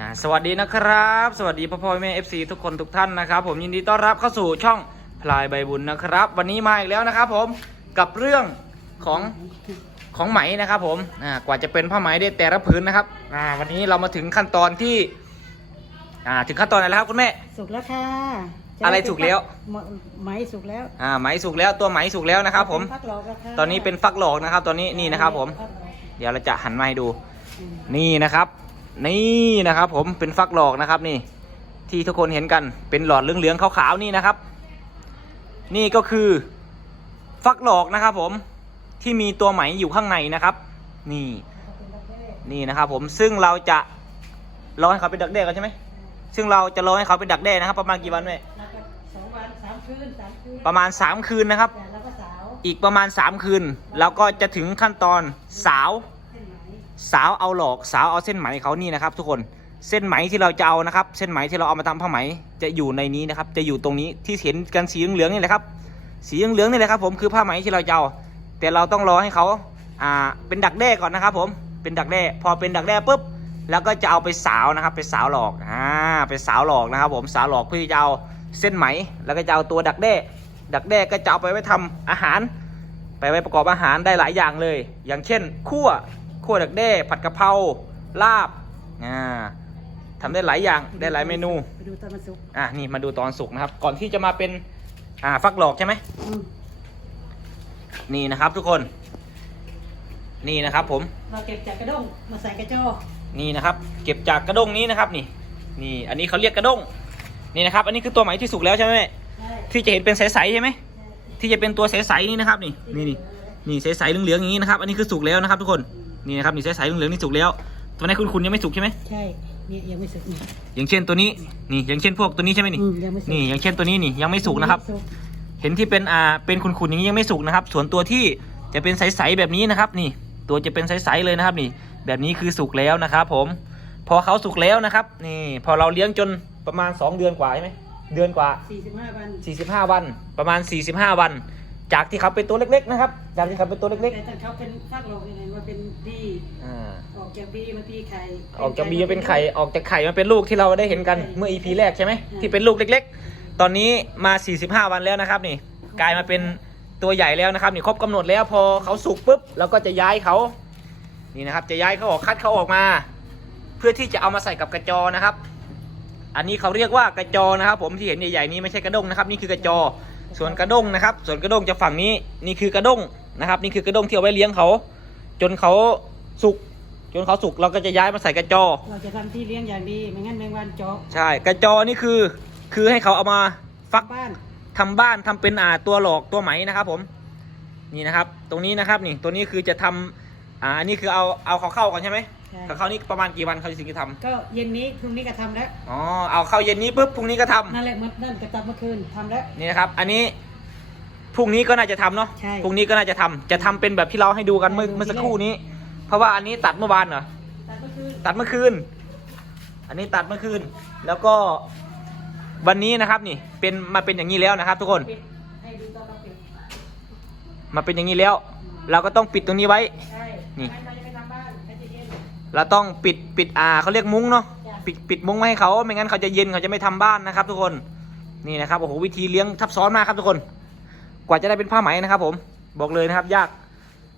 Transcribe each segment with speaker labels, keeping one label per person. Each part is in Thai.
Speaker 1: อ่าสวัสดีนะครับ สวัสดีพ่อพ่อแม่เอฟซีทุกคนทุกท่านนะครับผมยินดีต้อนรับเข้าสู่ช่องพลายใบบุญนะครับ วันนี้มาอีกแล้วนะครับผมกับเรื่องของของไหมนะครับผมอ่ากว่าจะเป็นผ้าไหมได้แต่ละผืนนะครับอ่าวันนี้เรามาถึงขั้นตอนที่อ่าถึงขั้นตอนไหนแล้วครับคุณแม่
Speaker 2: สุกแล้วค่ะจ
Speaker 1: อะไรสุกแล้ว
Speaker 2: ไหมไหมสุกแล้ว
Speaker 1: อ่าไหมสุกแล้วตัวไหมสุกแล้วนะครับผม
Speaker 2: พักหลอกแล้วค่ะ
Speaker 1: ตอนนี้เป็นฟักหลอกนะครับ ตอนนี้นี่นะครับผม
Speaker 2: พักหลอก
Speaker 1: เดี๋ยวเราจะหันมาให้ดู
Speaker 2: อืม
Speaker 1: นี่นะครับ นี่นะครับ ผมเป็นฟักหลอกนะครับนี่ ที่ทุกคนเห็นกันเป็นหลอดเหลืองๆขาวๆนี่นะครับ นี่ก็คือฟักหลอกนะครับ ผมที่มีตัวไหมอยู่ข้างในนะครับ นี่ นี่นะครับ ผมซึ่งเราจะรอให้เขาเป็นดักแด้กันใช่ไหมซึ่งเราจะรอให้เขาเป็นดักแด้นะครับ ประมาณกี่วันแม่
Speaker 2: แล้วก็สองวันสามคืนสามคืน
Speaker 1: ประมาณ3คืนนะครับ
Speaker 2: แต่แล้วก็สาว
Speaker 1: อีกประมาณ3คืนแล้วก็จะถึงขั้นตอนสาว
Speaker 2: เสา
Speaker 1: วเอาหลอกสาวเอาเส้นไหมเขานี่นะครับ ทุกคนเส้นไหมที่เราจะเอานะครับ เส้นไหมที่เราเอามาทำผ้าไหมจะอยู่ในนี้นะครับ จะอยู่ตรงนี้ที่เห็นกันสีเหลืองๆนี่แหละครับ สีเหลืองๆนี่แหละครับผมคือผ้าไหมที่เราจะเอาแต่เราต้องรอให้เขาอ่าเป็นดักแด้ก่อนนะครับ ผมเป็นดักแด้พอเป็นดักแด้ปุ๊บแล้วก็จะเอาไปสาวนะครับ ไปสาวหลอกอ่าไปสาวหลอกนะครับ ผมสาวหลอกเพื่อจะเอาเส้นไหม แล้วก็จะเอาตัวดักแด้ดักแด้ก็จะเอาไปไว้ทำอาหาร ไปไว้ประกอบอาหารได้หลายอย่างเลย อย่างเช่นคั่ว คั่วดักแด้ผัดกะเพราลาบอ่าทำได้หลายอย่างได้หลายเมนู
Speaker 2: ไปดูตอนมันสุก
Speaker 1: อะนี่มาดูตอนสุกนะครับ ก่อนที่จะมาเป็นอ่าฟักหลอกใช่ไหม
Speaker 2: อืม
Speaker 1: นี่นะครับทุกคน นี่นะครับผม
Speaker 2: เราเก็บจากกระด้งมาใส่กระจอ
Speaker 1: นี่นะครับ เก็บจากกระด้งนี้นะครับนี่ นี่อันนี้เขาเรียกกระด้งนี่นะครับ อันนี้คือตัวไหมที่สุกแล้วใช่ไหมแม่
Speaker 2: ใช่
Speaker 1: ที่จะเห็นเป็นใสๆใช่ไหมที่จะเป็นตัวใสๆนี่นะครับ นี่นี่นี่นี่ใสๆเหลืองๆอย่างนี้นะครับ อันนี้คือสุกแล้วนะครับ ทุกคน นี่นะครับนี่ใสๆเหลืองๆนี่สุกแล้วตัวนี้คุณคุณยังไม่สุกใช่ไหม
Speaker 2: ใช่เนี่ยยังไม่สุกนี่
Speaker 1: อย่างเช่นตัวนี้นี่อย่างเช่นพวกตัวนี้ใช่ไหมนี่
Speaker 2: อืมยังไม่สุก
Speaker 1: นี่อย่างเช่นตัวนี้นี่ยังไม่สุกนะครับ
Speaker 2: สุก
Speaker 1: เห็นที่เป็นอ่าเป็นขุ่นๆอย่างนี้ยังไม่สุกนะครับ ส่วนตัวที่จะเป็นใสๆแบบนี้นะครับ นี่ ตัวจะเป็นใสๆเลยนะครับ นี่ แบบนี้คือสุกแล้วนะครับ ผม พอเขาสุกแล้วนะครับ นี่ พอเราเลี้ยงจนประมาณ 2 เดือนกว่าใช่ไหมเดือนกว่า
Speaker 2: สี่สิบห้าวัน
Speaker 1: 45 วันประมาณ 45 วัน จากที่เขาเป็นตัวเล็กๆนะครับจากที่เขาเป็นตัวเล็ก
Speaker 2: แต่ตอนเขาเป็นพักหลอกยังไงมาเป็นบี
Speaker 1: ๆอ่า
Speaker 2: ออกจากบีมาตีไข่
Speaker 1: ออกจากบีมาเป็นไข่ออกจากไข่มาเป็นลูกที่เราได้เห็นกันเมื่อ EP แรกใช่ไหมที่เป็นลูกเล็ก ๆ ตอนนี้มา 45 วันแล้วนะครับนี่กลายมาเป็นตัวใหญ่แล้วนะครับนี่ครบกำหนดแล้วพอเขาสุกปุ๊บเราก็จะย้ายเขานี่นะครับจะย้ายเขาออกคัดเขาออกมา เพื่อที่จะเอามาใส่กับกระจอนะครับ อันนี้เขาเรียกว่ากระจอนะครับ ผมที่เห็นใหญ่ๆนี้ไม่ใช่กระด้งนะครับ นี่คือกระจอ ส่วนกระด้งนะครับ ส่วนกระด้งจะฝั่งนี้นี่คือกระด้งนะครับ นี่คือกระด้งที่เอาไว้เลี้ยงเขา จนเขาสุกจนเขาสุกเราก็จะย้ายมาใส่กระจอ
Speaker 2: เราจะทำที่เลี้ยงอย่างดีไม่งั้นแมงวันเจาะ
Speaker 1: ใช่กระจอนี่คือคือให้เขาเอามาฟัก
Speaker 2: บ้าน
Speaker 1: ทำบ้านทำเป็นอ่าตัวหลอกตัวไหมนะครับ ผมนี่นะครับ ตรงนี้นะครับนี่ตัวนี้คือจะทำอ่าอันนี้คือเอาเอาเขาเข้าก่อนใช่ไหม
Speaker 2: ใช่
Speaker 1: เขาเข้านี่ประมาณกี่วันเขาถึงจะทำ
Speaker 2: ก็เย็นนี้พรุ่งนี้ก็ทำแล้ว
Speaker 1: อ๋อเอาเข้าเย็นนี้ปุ๊บพรุ่งนี้ก็ทำ
Speaker 2: นั่นแหละเมื่อนั่นกระตับเมื่อคืนทำแล้ว
Speaker 1: นี่นะครับ อันนี้พรุ่งนี้ก็น่าจะทำเนาะ
Speaker 2: ใช่
Speaker 1: พรุ่งนี้ก็น่าจะทำจะทำเป็นแบบที่เราให้ดูกันเมื่อ
Speaker 2: ใช่
Speaker 1: เมื่อสักครู่นี้ เพราะว่าอันนี้ตัดเมื่อวานเหรอ
Speaker 2: ตัดเมื่อคืน
Speaker 1: ตัดเมื่อคืน อันนี้ตัดเมื่อคืน แล้วก็วันนี้นะครับนี่เป็นมาเป็นอย่างนี้แล้วนะครับ ทุกคน
Speaker 2: ปิดให้ดูตอนเราปิด
Speaker 1: มาเป็นอย่างนี้แล้ว เราก็ต้องปิดตรงนี้ไว้
Speaker 2: ใช่
Speaker 1: นี่
Speaker 2: ไม่เราจะไปทำบ้านให้ เย็น
Speaker 1: เราต้องปิดปิดอ่าเขาเรียกมุ้งเนาะ
Speaker 2: จ้ะ
Speaker 1: ปิดปิดมุ้งไว้ให้เขาไม่งั้นเขาจะเย็นเขาจะไม่ทำบ้านนะครับ ทุกคนนี่นะครับโอ้โหวิธีเลี้ยงทับซ้อนมากครับทุกคน กว่าจะได้เป็นผ้าไหมนะครับ ผมบอกเลยนะครับ ยาก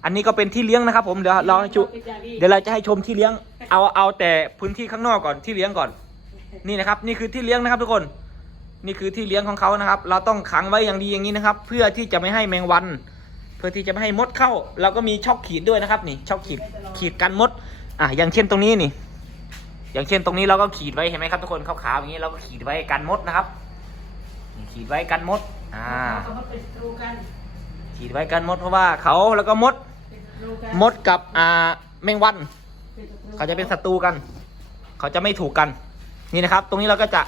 Speaker 1: อันนี้ก็เป็นที่เลี้ยงนะครับ ผมเดี๋ยวเราให้ชู
Speaker 2: ปิดอย่างดี
Speaker 1: เดี๋ยวเราจะให้ชมที่เลี้ยง เอาเอาแต่พื้นที่ข้างนอกก่อนที่เลี้ยงก่อน นี่นะครับ นี่คือที่เลี้ยงนะครับ ทุกคน นี่คือที่เลี้ยงของเขานะครับ เราต้องขังไว้อย่างดีอย่างนี้นะครับ เพื่อที่จะไม่ให้แมงวัน เพื่อที่จะไม่ให้มดเข้า เราก็มีช่อกขีดด้วยนะครับ นี่ช่อกขีดขีดกันมด อะอย่างเช่นตรงนี้นี่ อย่างเช่นตรงนี้เราก็ขีดไว้เห็นไหมครับทุกคนขาวๆอย่างนี้เราก็ขีดไว้กันมดนะครับนี่ขีดไว้กันมด อ่า
Speaker 2: เขามาเป็นศัตรูกัน
Speaker 1: ขีดไว้กันมดเพราะว่าเขาแล้วก็มด
Speaker 2: เป็นศัตรูกัน
Speaker 1: มดกับอ่าแมงวัน
Speaker 2: เป็นศัตรู
Speaker 1: เขาจะเป็นศัตรูกัน เขาจะไม่ถูกกัน นี่นะครับ ตรงนี้เราก็จะ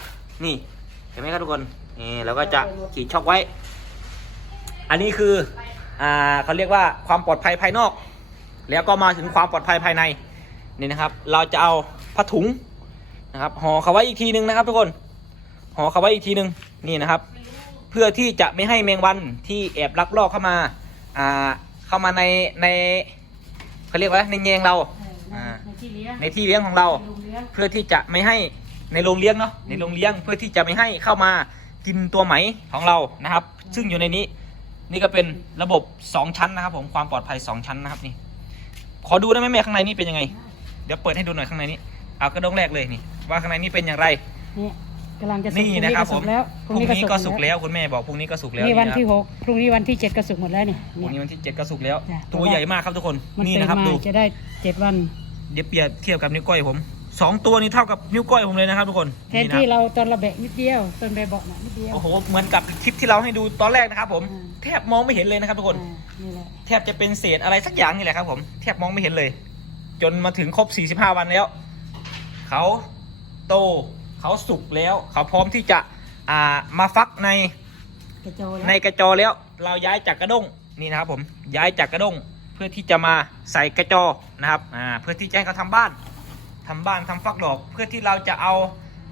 Speaker 1: นี่เห็นไหมครับทุกคนนี่เราก็จะขีดช็อกไว้ อันนี้คืออ่าเขาเรียกว่าความปลอดภัยภายนอก แล้วก็มาถึงความปลอดภัยภายใน นี่นะครับ เราจะเอาผ้าถุงนะครับห่อเขาไว้อีกทีหนึ่งนะครับ ทุกคนห่อเขาไว้อีกทีหนึ่งนี่นะครับ เพื่อที่จะไม่ให้แมงวันที่แอบลักลอบเข้ามาอ่าเข้ามาในในเขาเรียกว่าในแยงเรา
Speaker 2: เออใน
Speaker 1: อ่า
Speaker 2: ในที่เลี้ยง
Speaker 1: ในที่เลี้ยงของเรา
Speaker 2: ในโรงเลี้ยงลี้ยง
Speaker 1: เพื่อที่จะไม่ให้ในโรงเลี้ยงเนาะในโรงเลี้ยงเพื่อที่จะไม่ให้เข้ามากินตัวไหมของเรานะครับ ซึ่งอยู่ในนี้นี่ก็เป็นระบบ 2 ชั้นนะครับ ผมความปลอดภัย 2 ชั้นนะครับนี่ขอดูได้ไหมแม่ข้างในนี่เป็นยังไง เดี๋ยวเปิดให้ดูหน่อยข้างในนี้ เอากระดงแรกเลยนี่ ว่าข้างในนี่เป็นอย่างไร
Speaker 2: นี่กำลังจะสุก
Speaker 1: นี่นะครับ
Speaker 2: พ
Speaker 1: ผ
Speaker 2: รุ่
Speaker 1: ม
Speaker 2: งแล้ว
Speaker 1: พรุ่งนี้ก็สุกแล้วคุณแม่บอกพรุ่งนี้ก็สุกแล้ว
Speaker 2: นี่วันะ
Speaker 1: ครับ
Speaker 2: ที่หกพรุ่งนี้วันที่เจ็ดก็สุกหมดแล้วนี่
Speaker 1: พรุ่งนี้วันที่7ก็สุกแล้ว
Speaker 2: จ้ะ
Speaker 1: ตัวใหญ่มากครับทุกคน
Speaker 2: มัน
Speaker 1: นี่
Speaker 2: ตื่น
Speaker 1: นะครับ
Speaker 2: มา
Speaker 1: ดู
Speaker 2: จะได้เจ็ดวัน
Speaker 1: เดี๋ยวเปรียบเทียบกับนิ้วก้อยผมสองตัวนี้เท่ากับนิ้วก้อยผมเลยนะครับทุกคน
Speaker 2: แทน
Speaker 1: นะ
Speaker 2: ที่เราตอนระเบะนิดเดียวต้นใบเบาะน่ะนิดเดียว
Speaker 1: โอ้โห เหมือนกับคลิปที่เราให้ดูตอนแรกนะครับผม
Speaker 2: อืม
Speaker 1: แทบมองไม่เห็นเลยนะครับทุกคน
Speaker 2: อ่านี่แหละ
Speaker 1: แทบจะเป็นเศษอะไรสักอย่างนี่แหละครับผม แทบมองไม่เห็นเลย จนมาถึงครบ 45 วันแล้ว เขาโตเขาสุกแล้ว เขาพร้อมที่จะอ่ามาฟักใน
Speaker 2: กระโจแล้ว
Speaker 1: ในกระจอแล้ว เราย้ายจากกระด้งนี่นะครับผมย้ายจากกระด้งเพื่อที่จะมาใส่กระจอนะครับอ่าเพื่อที่จะให้เขาทำบ้านทำบ้านทำฟักดอกเพื่อที่เราจะเอา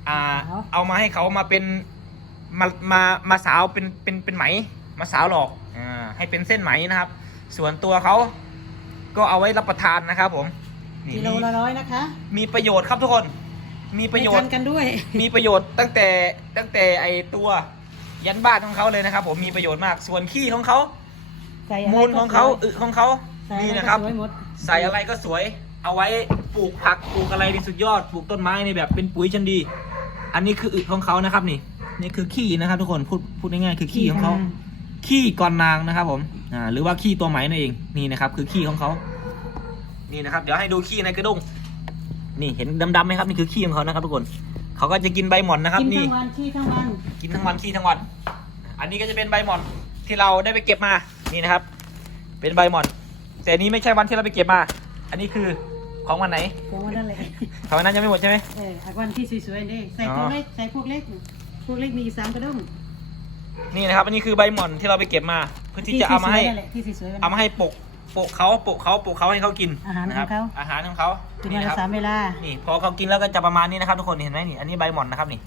Speaker 1: อ่าเอามาให้เขามาเป็นมามามาสาวเป็นเป็นเป็นไหมมาสาวหลอกอ่าให้เป็นเส้นไหมนะครับ ส่วนตัวเขาก็เอาไว้รับประทานนะครับผมนี่
Speaker 2: กิโลละร้อยนะคะ
Speaker 1: มีประโยชน์ครับทุกคน มีประโยช
Speaker 2: ไม่
Speaker 1: น์
Speaker 2: ทันกันด้วย
Speaker 1: มีประโยชน์ตั้งแต่ตั้งแต่ไอตัวยันบ้านของเขาเลยนะครับผมมีประโยชน์มาก ส่วนขี้ของเขา
Speaker 2: ใส่อะไร
Speaker 1: มูลของเขา
Speaker 2: ก็สวย
Speaker 1: อึของเขา
Speaker 2: ใส่
Speaker 1: นี่
Speaker 2: อะไร
Speaker 1: นะครับ
Speaker 2: ก็สวยหมด
Speaker 1: ใส่อะไรก็สวย เอาไว้ปลูกผักปลูกอะไรนี่สุดยอด ปลูกต้นไม้นี่แบบเป็นปุ๋ยชั้นดี อันนี้คืออึของเขานะครับนี่ นี่คือขี้นะครับ ทุกคนพูดพูดง่ายๆคือขี้ของเขาขี้ก่อนนางนะครับ ผมอ่าหรือว่าขี้ตัวไหมนั่นเองนี่นะครับ คือขี้ของเขา นี่นะครับเดี๋ยวให้ดูขี้ในกระด้งนี่เห็นดำๆไหมครับนี่คือขี้ของเขานะครับทุกคนเขาก็จะกินใบหม่อนนะครับ
Speaker 2: กิน
Speaker 1: นี่
Speaker 2: ทั้งวันขี้ทั้งวัน
Speaker 1: กินทั้งวันขี้ทั้งวัน อันนี้ก็จะเป็นใบหม่อนที่เราได้ไปเก็บมานี่นะครับ เป็นใบหม่อน แต่อันนี้ไม่ใช่วันที่เราไปเก็บมา อันนี้คือของวันไหน
Speaker 2: ของวันนั่นแหละ
Speaker 1: ของวันนั้นยังไม่หมดใช่ไหม
Speaker 2: เออเอาวันที่สวยๆนี่ใส่
Speaker 1: อ๋อ
Speaker 2: ตัวเล็กใส่พวกเล็กพวกเล็กมีอยู่สามกระด้ง
Speaker 1: นี่นะครับ อันนี้คือใบหม่อนที่เราไปเก็บมา เพื่อที่จะเอามาให้
Speaker 2: สวยๆนั่นแหละที่สวยๆนั่น
Speaker 1: เอามาให้ปก ปกเขาปกเขาปกเขาให้เขากิน
Speaker 2: อาหาร
Speaker 1: นะคบ
Speaker 2: ของเขา
Speaker 1: อาหารของเขา
Speaker 2: กิน
Speaker 1: นี่
Speaker 2: วัน
Speaker 1: นะค
Speaker 2: ละ
Speaker 1: รับ
Speaker 2: สามเวลา
Speaker 1: นี่พอเขากินแล้วก็จะประมาณนี้นะครับทุกคนนี่เห็นไหมนี่อันนี้ใบหม่อนนะครับนี่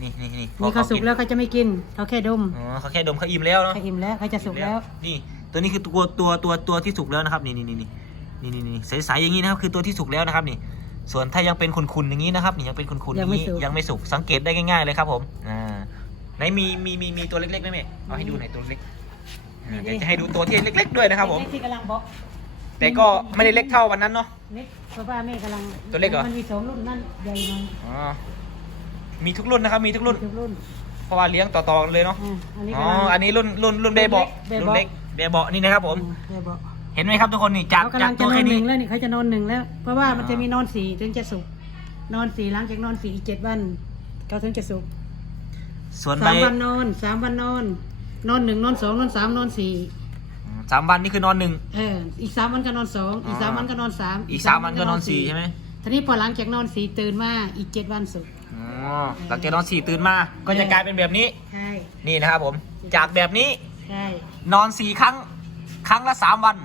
Speaker 1: นี่นี่นี่พอ
Speaker 2: นี่เขาสุกแล้วเขาจะไม่กิน เขาแค่ดม
Speaker 1: อ๋อเขาแค่ดมเขาอิ่มแล้วเนาะ
Speaker 2: เขาอิ่มแล้วเขาจะสุกแล้ว
Speaker 1: นี่ตัวนี้คือตัวตัวตัวตัวที่สุกแล้วนะครับ นี่นี่นี่นี่นี่นี่นี่ใสๆอย่างนี้นะครับคือตัวที่สุกแล้วนะครับนี่ ส่วนถ้ายังเป็นขุ่นๆอย่างนี้นะครับนี่ยังเป็นขุ่นๆอย่างนี้ยังไม่สุกสังเกตได้ง่ายๆเลยครับผมอ่าไหนมีมีมีมีตัวเล็กๆไหมแม่เอาให้ดูหน่อยตัวเล็ก อ่าเดี๋ยวจะให้ดูตัวที่เล็ก ๆ ด้วยนะครับผม
Speaker 2: เล็กที่กำลังบอก
Speaker 1: แต่ก็ไม่ได้เล็กเท่าวันนั้นเนาะ
Speaker 2: เล็กเพราะว่าแม่กำลัง
Speaker 1: ตัวเล็กเหรอ
Speaker 2: มันมีสองรุ่นนั่นใหญ่หน่อย
Speaker 1: อ๋อมีทุกรุ่นนะครับมีทุกรุ่น
Speaker 2: ทุกรุ่น
Speaker 1: เพราะว่าเลี้ยงต่อๆกันเลยเนาะ
Speaker 2: อ่าอันนี้
Speaker 1: อ๋อ
Speaker 2: กำลัง
Speaker 1: อันนี้รุ่นรุ่นรุ่นเบเบาะ
Speaker 2: เบเบาะ
Speaker 1: รุ่นเล็กเบเบาะนี่นะครับผม
Speaker 2: อืเดี๋ยวบอก
Speaker 1: เห็นไหมครับทุกคนนี่จาก
Speaker 2: เขากำ
Speaker 1: จา
Speaker 2: ลั
Speaker 1: ก
Speaker 2: ง
Speaker 1: ตั
Speaker 2: จะ
Speaker 1: วน
Speaker 2: อ
Speaker 1: แค่
Speaker 2: นห
Speaker 1: นี้
Speaker 2: นึ่งแล้วนี่เขาจะนอนหนึ่งแล้ว เพราะว่ามัน
Speaker 1: อ๋อ
Speaker 2: จะมีนอนสี่ถึงจะสุกนอนสี่หลังจากนอนสี่อีกเจ็ดวันเขาถึงจะสุก
Speaker 1: ส่วนใบ
Speaker 2: สามวันนอนสามวันนอน นอนหนึ่งนอนสองนอนสามนอนสี่
Speaker 1: สามวันนี่คือนอนหนึ่ง
Speaker 2: เอออีกสามวันก็นอนสองอีกสามวันก็นอนสาม
Speaker 1: อีกสามวันก็นอนสี่ใช่ไหม
Speaker 2: ทีนี้พอหลังจากนอนสี่ตื่นมาอีกเจ็ดวันสุก
Speaker 1: อ๋อหลังจากนอนสี่ตื่นมา ก็จะกลายเป็นแบบนี้
Speaker 2: ใช่
Speaker 1: นี่นะครับผม จากแบบนี้
Speaker 2: ใช่
Speaker 1: นอนสี่ครั้งครั้งละสามวัน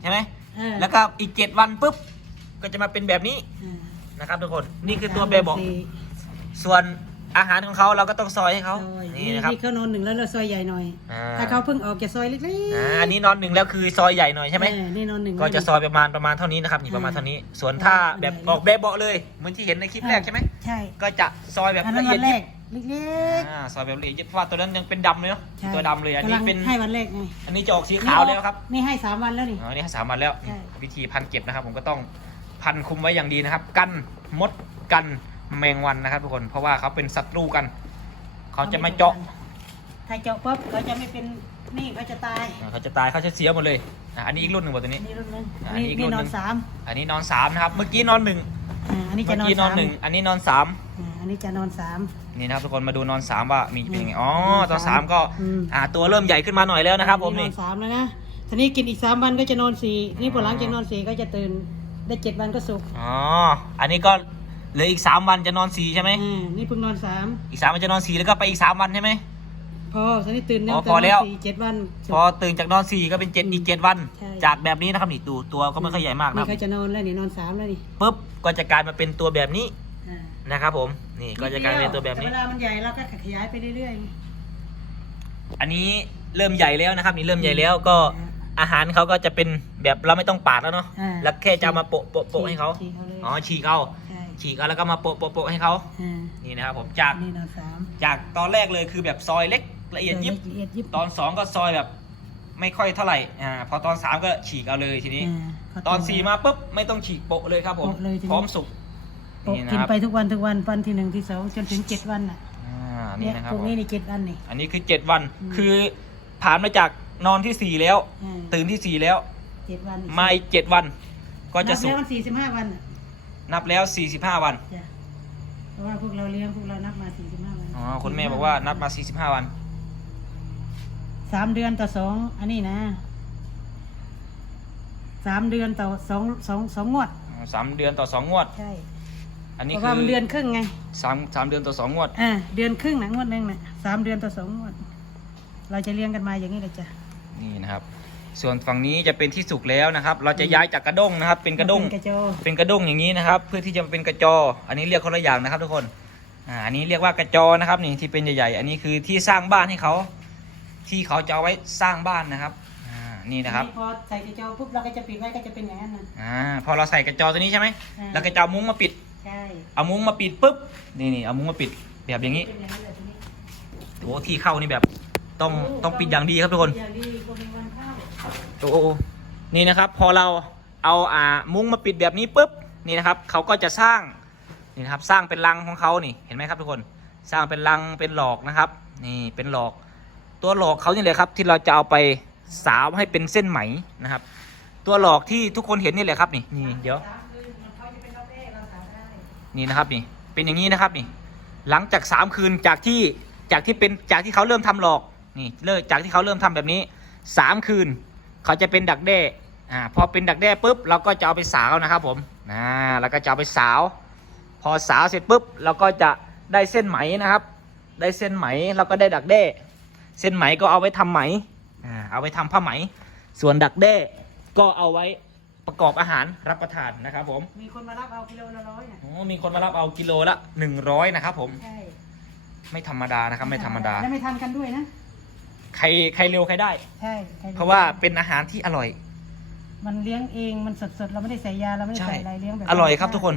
Speaker 1: ใช่ไหม
Speaker 2: เออ
Speaker 1: แล้วก็อีกเจ็ดวันปุ๊บก็จะมาเป็นแบบนี้
Speaker 2: อ่า
Speaker 1: นะครับทุกคน นี่คือตัวเบเบอก
Speaker 2: สี่
Speaker 1: ส่วน อาหารของเขาเราก็ต้องซอยให้เขา
Speaker 2: ซอย
Speaker 1: นี่นะครับ
Speaker 2: นี่เขานอนหนึ่งแล้วเราซอยใหญ่หน่อย
Speaker 1: อ่า
Speaker 2: ถ้าเขาเพิ่งออกจะซอยเล็ก
Speaker 1: อ่าอันนี้นอนหนึ่งแล้วคือซอยใหญ่หน่อยใช่ไหม
Speaker 2: เออนี่นอนหนึ่ง
Speaker 1: ก็จะซอยประมาณประมาณเท่านี้นะครับนี่ประมาณเท่านี้ ส่วนถ้าแบบออกแบบเบาะเลย เหมือนที่เห็นในคลิปแรกใช่ไหม
Speaker 2: ใช่
Speaker 1: ก็จะซอยแบบ
Speaker 2: อันนั้
Speaker 1: ละ
Speaker 2: น
Speaker 1: เอี
Speaker 2: วั
Speaker 1: ยด
Speaker 2: นแร
Speaker 1: ยิ
Speaker 2: ก
Speaker 1: บ
Speaker 2: เล็ก
Speaker 1: อ่าซอยแบบละเอียดยิบเพราะว่าตัวนั้นยังเป็นดำเลยเนาะ
Speaker 2: ๆใช่
Speaker 1: ตัวดำเลย อันนี้
Speaker 2: กำง
Speaker 1: เป็น
Speaker 2: ให้วันแรกไง
Speaker 1: อันนี้จะออกสีขาวแล้วครับ
Speaker 2: นี่ให้สามวันแล้วนี่
Speaker 1: อ๋อ นี่ให้สามวันแล้ว
Speaker 2: ใช่
Speaker 1: วิธีพันเก็บนะครับ ผมก็ต้องพันคุมไว้อย่างดีนะครับ กันมดกัน แมงวันนะครับทุกคนเพราะว่าเขาเป็นศัตรูกัน เขาจะมาเจาะ
Speaker 2: ถ้าเจาะปุ๊บเขาจะไม่เป็นนี่เขาจะตาย
Speaker 1: อ่าเขาจะตายเขาจะเสียหมดเลยอะอันนี้อีกรุ่นหนึ่งหมดตัวนี้
Speaker 2: นี่รุ่นนึง
Speaker 1: อ่า
Speaker 2: นี่
Speaker 1: อีก
Speaker 2: นี่
Speaker 1: รุ่น
Speaker 2: น
Speaker 1: หนึ่
Speaker 2: อน
Speaker 1: ง
Speaker 2: สาม
Speaker 1: อันนี้นอนสามนะครับเมื่อกี้นอนหนึ่ง
Speaker 2: อ่าอันนี้
Speaker 1: เมื่
Speaker 2: จะ
Speaker 1: อน
Speaker 2: อน
Speaker 1: กี้นอ
Speaker 2: สานม
Speaker 1: หนึ่งอันนี้นอนสาม
Speaker 2: อ่าอันนี้จะนอนสาม
Speaker 1: นี่นะครับทุกคนมาดูนอนสามว่ามีเป็นยังไงอ๋อ
Speaker 2: นอน
Speaker 1: ตอน
Speaker 2: สา
Speaker 1: สาม
Speaker 2: ม
Speaker 1: ก็
Speaker 2: อืม
Speaker 1: อ่าตัวเริ่มใหญ่ขึ้นมาหน่อยแล้วนะครับผม
Speaker 2: น
Speaker 1: นี่
Speaker 2: อนสามแล้วนะทีนี้กินอีกสามวันก็จะนอนสี่นี่พอหลังจากนอนสี่ก็จะตื่น ได้เจ็ดวันก็สุก
Speaker 1: อ๋อ อันนี้ก็ เหลืออีกสามวันจะนอนสี่ใช่ไหม
Speaker 2: อ่านี่เพิ่งนอนสาม
Speaker 1: อีกสามวันจะนอนสี่แล้วก็ไปอีกสามวันใช่ไหม
Speaker 2: พอทีนี้ตื่น
Speaker 1: อ๋อ
Speaker 2: ตื่น
Speaker 1: พอแล้ว
Speaker 2: นนสี่เจ็ดวันสุก
Speaker 1: พอตื่นจากนอนสี่ก็เป็นเจ็ดอีกเจ็ดวัน
Speaker 2: ใช่
Speaker 1: จากแบบนี้นะครับนี่ตัวตัวก็ไม่ค่อยใหญ่มาก
Speaker 2: นี่
Speaker 1: นะ
Speaker 2: เขาจะนอนแล้วนี่นอนสามแล้วนี่
Speaker 1: ปุ๊บก็จะกลายมาเป็นตัวแบบนี้
Speaker 2: อ่า
Speaker 1: นะครับผมนี่ก็จะกลายเป็นตัวแบบนี้
Speaker 2: เวลามันใหญ่เราก็ขยายไปเรื่อย
Speaker 1: อันนี้เริ่มใหญ่แล้วนะครับ นี่เริ่มใหญ่แล้วก็
Speaker 2: อ่า
Speaker 1: อาหารเขาก็จะเป็นแบบเราไม่ต้องปาดแล้วเนาะ
Speaker 2: อ่า
Speaker 1: แล้วแค่จะเอามาโปะโปะโปะให้เขา
Speaker 2: ฉีกเขาเลย
Speaker 1: อ๋อฉีกเอา
Speaker 2: ใช่
Speaker 1: ฉีกเอาแล้วก็มาโปะโปะโปะให้เขา
Speaker 2: อ่า
Speaker 1: นี่นะครับผมจาก
Speaker 2: นี่นอนสาม
Speaker 1: จากตอนแรกเลยคือแบบซอยเล็กละเอียดยิบ
Speaker 2: ละเอียดยิบ
Speaker 1: ตอนสองก็ซอยแบบไม่ค่อยเท่าไหร่อ่าพอตอนสามก็ฉีกเอาเลยทีนี้
Speaker 2: อ่าก็
Speaker 1: ตอนสี่มาปุ๊บไม่ต้องฉีกโปะเลยครับผม
Speaker 2: โปะเลยทีนี้
Speaker 1: พร้อมสุก
Speaker 2: โปะ
Speaker 1: นี่นะ
Speaker 2: กิน
Speaker 1: ครับ
Speaker 2: ไปทุกวันทุกวันวันที่หนึ่งที่สองจนถึงเจ็ดวันน่ะ
Speaker 1: อ่า
Speaker 2: เนี่
Speaker 1: นี่
Speaker 2: ย
Speaker 1: นะครับ
Speaker 2: พวก
Speaker 1: ผม
Speaker 2: นี้ในเจ็ดวันนี่
Speaker 1: อันนี้คือเจ็ดวัน
Speaker 2: อืม
Speaker 1: คือผ่านมาจากนอนที่สี่แล้ว
Speaker 2: อ่า
Speaker 1: ตื่นที่สี่แล้ว
Speaker 2: เจ็ดวัน
Speaker 1: มาอีกเจ็ดวันก็จะ
Speaker 2: นับ
Speaker 1: สุก
Speaker 2: แล้วมันสี่สิบห้าวันน่ะ
Speaker 1: นับแล้วสี่สิบห้าวัน
Speaker 2: จ้ะเพราะว่าพวกเราเลี้ยงพวกเรานับมาสี่สิบห้าวัน
Speaker 1: อ๋อ คุณแม่บอกว่านับมาสี่สิบห้าวัน
Speaker 2: สามเดือนต่อสองอันนี้นะสามเดือนต่อสองสองสองงวด
Speaker 1: อ๋อสามเดือนต่อสองงวด
Speaker 2: ใช่
Speaker 1: อันนี้
Speaker 2: เพราะ
Speaker 1: คื
Speaker 2: ว่า
Speaker 1: อ
Speaker 2: มันเดือนครึ่งไง
Speaker 1: สามสามเดือนต่อสองงวด
Speaker 2: อ่าเดือนครึ่งนะงวดหนึ่งนะสามเดือนต่อสองงวด เราจะเลี้ยงกันมาอย่างนี้เลยจ้ะ
Speaker 1: นี่นะครับ ส่วนฝั่งนี้จะเป็นที่สุกแล้วนะครับ เราจะย้ายจากกระด้งนะครับ เป็นกระด้ง
Speaker 2: เป็นกระโจ
Speaker 1: เป็นกระด้งอย่างนี้นะครับ เพื่อที่จะเป็นกระจอ อันนี้เรียกคนละอย่างนะครับทุกคนอ่าอันนี้เรียกว่ากระจอนะครับนี่ที่เป็นใหญ่ๆ อันนี้คือที่สร้างบ้านให้เขา ที่เขาจะเอาไว้สร้างบ้านนะครับอ่านี่นะครับ
Speaker 2: พอใส่กระโจปุ๊บเราก็จะปิดไว้ก็จะเป็นอย่างนั้นนะ
Speaker 1: อ่าพอเราใส่กระจอตัวนี้ใช่ไหม
Speaker 2: อ่า
Speaker 1: แล้วก็จะเอามุ้งมาปิด
Speaker 2: ใช่
Speaker 1: เอามุ้งมาปิดปุ๊บนี่นี่เอามุ้งมาปิดแบบอย่างนี้
Speaker 2: เป็นอย่างนั้นเลยทีนี้
Speaker 1: โอ้ที่เข้านี่แบบต้องต้องปิดอย่างดีครับทุกคน
Speaker 2: อย่างดีก็มีวันเข้า
Speaker 1: โอ้นี่นะครับพอเราเอาอ่ามุ้งมาปิดแบบนี้ปุ๊บนี่นะครับเขาก็จะสร้างนี่นะครับสร้างเป็นรังของเขานี่เห็นไหมครับทุกคนสร้างเป็นรังเป็นหลอกนะครับ นี่เป็นหลอก ตัวหลอกเขานี่เลยครับ ที่เราจะเอาไปสาวให้เป็นเส้นไหมนะครับ ตัวหลอกที่ทุกคนเห็นนี่แหละครับนี่นี่เดี๋ยว
Speaker 2: สามคืนเขาจะเป็นรอบแรกเราสาวได้
Speaker 1: นี่นะครับนี่เป็นอย่างนี้นะครับนี่หลังจากสามคืนจากที่จากที่เป็นจากที่เขาเริ่มทำหลอกนี่เลิกจากที่เขาเริ่มทำแบบนี้สามคืน เขาจะเป็นดักแด้อ่าพอเป็นดักแด้ปุ๊บเราก็จะเอาไปสาวนะครับผมอ่าแล้วก็จะเอาไปสาว พอสาวเสร็จปุ๊บเราก็จะได้เส้นไหมนะครับ ได้เส้นไหมแล้วก็ได้ดักแด้ เส้นไหมก็เอาไว้ทำไหมอ่าเอาไว้ทำผ้าไหม ส่วนดักแด้ก็เอาไว้ประกอบอาหารรับประทานนะครับผม
Speaker 2: มีคนมารับเอากิโลละร้อยน่ะ
Speaker 1: โอ้มีคนมารับเอากิโลละ100นะครับผม
Speaker 2: ใช่
Speaker 1: ไม่ธรรมดานะครับไม่ธรรมดา
Speaker 2: และไม่ทันกันด้วยนะ
Speaker 1: ใครใครเร็วใครได้
Speaker 2: ใช่ใค
Speaker 1: เพราะว่าเป็นอาหารที่อร่อย
Speaker 2: มันเลี้ยงเองมันสดๆเราไม่ได้ใส่ยาเราไม่ได้
Speaker 1: ใช่
Speaker 2: ใส่อะไรเลี้ยงแบบ
Speaker 1: อร่อยครับทุกคน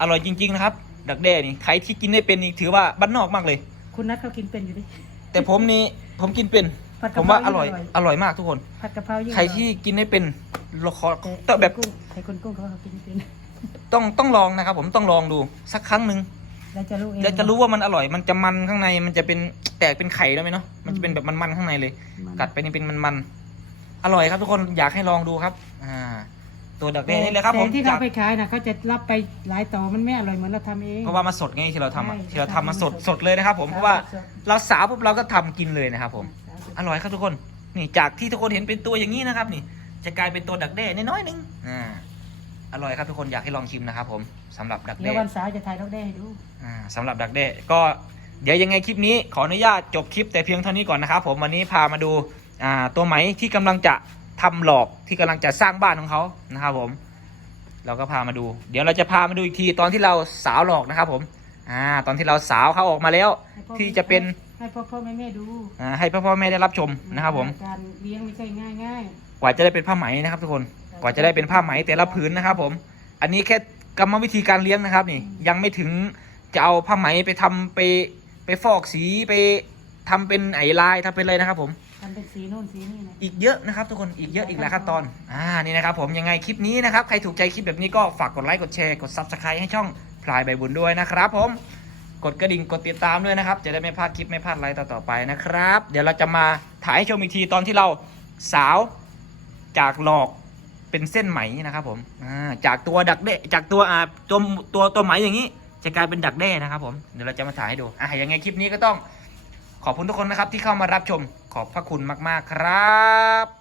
Speaker 1: อร่อยจริง ๆ นะครับ ดักแด้นี่ใครที่กินได้เป็นนี่ถือว่าบ้านนอกมากเลย
Speaker 2: คุณนัทเขากินเป็นอยู่ดิ
Speaker 1: แต่ผมนี่ผมกินเป็น
Speaker 2: ผัด
Speaker 1: ผ
Speaker 2: กะ
Speaker 1: ม
Speaker 2: เพรา
Speaker 1: ว่าอร่อย
Speaker 2: ยิ่งอร่อย
Speaker 1: อร่อยมากทุกคน
Speaker 2: ผัดกะเพรายิ่ง
Speaker 1: ใครที่กินได้เป็นเราขอต้องแบบ
Speaker 2: กุ้งใครคนกุ้งเขากินเป็น
Speaker 1: ต้องต้องลองนะครับผมต้องลองดูสักครั้งหนึ่ง
Speaker 2: แล้วจะรู้เอง
Speaker 1: แล้วจะรู้ว่ามันอร่อย มันจะมันข้างใน มันจะเป็นแตกเป็นไข่แล้วไหมเนาะ มันจะเป็นแบบมันๆข้างในเลย
Speaker 2: มัน
Speaker 1: กัดไปนี่เป็นมันๆ อร่อยครับทุกคน อยากให้ลองดูครับ อ่า ตัวดักแด้นี่เลยครับผม
Speaker 2: แต่ที่
Speaker 1: จา
Speaker 2: เขา
Speaker 1: ก
Speaker 2: ไปขายนะเขาจะรับไปหลายต่อมันไม่อร่อยเหมือนเราทำเอง
Speaker 1: เพราะว่ามันสดไงที่เราทำอะ
Speaker 2: ใช่
Speaker 1: ที่เราทำมาสด
Speaker 2: สด
Speaker 1: สดเลยนะครับ ผม
Speaker 2: สด
Speaker 1: เพราะว่า
Speaker 2: สด
Speaker 1: เราสาวปุ๊บเราก็ทำกินเลยนะครับผม อร่อยครับทุกคน นี่จากที่ทุกคนเห็นเป็นตัวอย่างนี้นะครับ นี่ จะกลายเป็นตัวดักแด้น้อยๆนึง อ่า อร่อยครับทุกคนอยากให้ลองชิมนะครับผมสำหรับดัก
Speaker 2: เดี๋ย
Speaker 1: แด้
Speaker 2: ววันเสาร์จะถ่ายดอกแด้ให้ดู
Speaker 1: อ่าสำหรับดักแด้ก็เดี๋ยวยังไงคลิปนี้ขออนุญาตจบคลิปแต่เพียงเท่านี้ก่อนนะครับผมวันนี้พามาดูอ่าตัวไหมที่กำลังจะทำหลอกที่กำลังจะสร้างบ้านของเขานะครับผม เราก็พามาดู เดี๋ยวเราจะพามาดูอีกทีตอนที่เราสาวหลอกนะครับผมอ่าตอนที่เราสาวเขาออกมาแล้ว
Speaker 2: ให้พ่อ
Speaker 1: ที่จะเป็น
Speaker 2: ให้พ่อพ่อแม่แม่ดู
Speaker 1: อ่าให้พ่อพ่อแม่ได้รับชมนะครับผม
Speaker 2: การเลี้ยงไม่ใช่ง่ายง่าย
Speaker 1: กว่าจะได้เป็นผ้าไหมนะครับทุกคน กว่าจะได้เป็นผ้าไหมแต่ละผืนนะครับ ผม อันนี้แค่กรรมวิธีการเลี้ยงนะครับ นี่ ยังไม่ถึงจะเอาผ้าไหมไปทำไปไปฟอกสีไปทำเป็นไอลายทำเป็นอะไรนะครับ ผม
Speaker 2: ๆทำเป็นสีโน่นสีนี่นะ
Speaker 1: อีกเยอะนะครับ ทุกคนอีกเยอะอีกหลายขั้นตอนอ่านี่นะครับ ผมยังไงคลิปนี้นะครับใครถูกใจคลิปแบบนี้ก็ฝากกดไลค์กดแชร์กด subscribe ให้ช่องพลายใบบุญด้วยนะครับ ผมกดกระดิ่งกดติดตามด้วยนะครับ จะได้ไม่พลาดคลิปไม่พลาดไลฟ์ต่อๆไปนะครับ เดี๋ยวเราจะมาถ่ายให้ชมอีกทีตอนที่เราสาวจากหลอก เป็นเส้นไหมนะครับผมจากตัวดักแด้จากตัวอ่าตัวตัวตัวไหมอย่างนี้ จะกลายเป็นดักแด้นะครับผมเดี๋ยวเราจะมาถ่ายให้ดูอะยังไงคลิปนี้ก็ต้อง ขอบคุณทุกคนนะครับที่เข้ามารับชมขอบพระคุณมาก ๆ ครับ